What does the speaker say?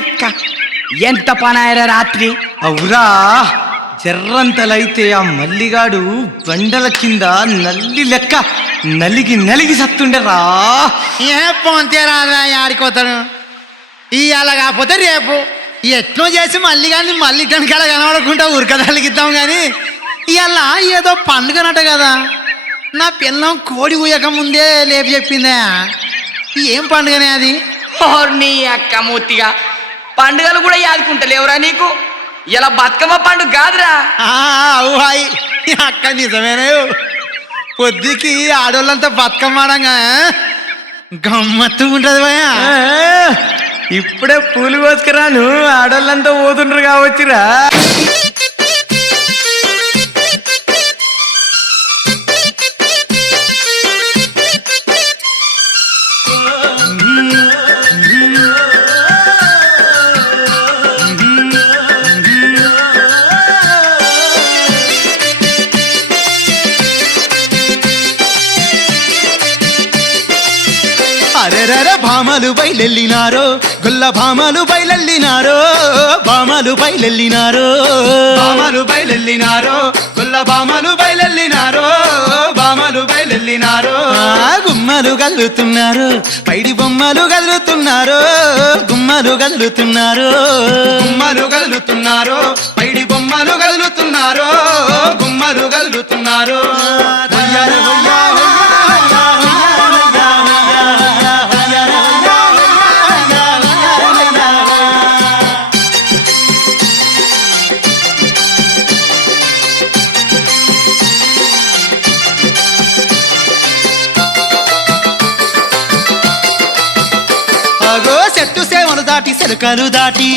అక్క ఎంత పనాయరా రాత్రి. అవురా, జర్రంతలైతే ఆ మల్లిగాడు బండల కింద నల్లి లెక్క నలిగి నలిగి సత్తుండరా. ఏ పొంతే రాదా ఆడిపోతాను ఇవాళ కాకపోతే రేపు ఎట్నో చేసి మళ్ళీ కానీ మళ్ళీ కనుక కనబడకుండా ఉరకదలిగిద్దాం కానీ ఇవాళ ఏదో పండుగనట కదా. నా పిల్లం కోడి ఊయక ముందే లేపి చెప్పిందా ఏం పండుగనే అది? నీ అక్క మూర్తిగా పండుగలు కూడా యాదుకుంటలేవురా నీకు? ఇలా బతుకమ్మ పండుగ కాదురా. అవు హాయ్ అక్క నిజమేనా? పొద్దుకి ఆడోళ్ళంతా బతుకమ్మ ఆడంగా గమ్మత్తు ఉంటుంది భయా. ఇప్పుడే పూలు కోసుకురాను, ఆడోళ్ళంతా పోతుండ్రు కావచ్చురా. అరెరర భామలు బయలెళ్ళినారో, గొల్ల భామలు బయలెళ్ళినారో, భామలు బయలెళ్ళినారో, భామలు బయలెళ్ళినారో, గొల్ల భామలు బయలెళ్ళినారో, భామలు బయలెళ్ళినారో. గుమ్మలు గల్లుతున్నారు, పైడి బొమ్మలు గల్లుతున్నారు, గుమ్మలు గల్లుతున్నారు, గుమ్మలు గల్లుతున్నారు, పైడి బొమ్మలు గల్లుతున్నారు, గుమ్మలు గల్లుతున్నారు. చెట్టు సేవలు దాటి సెలకలు దాటి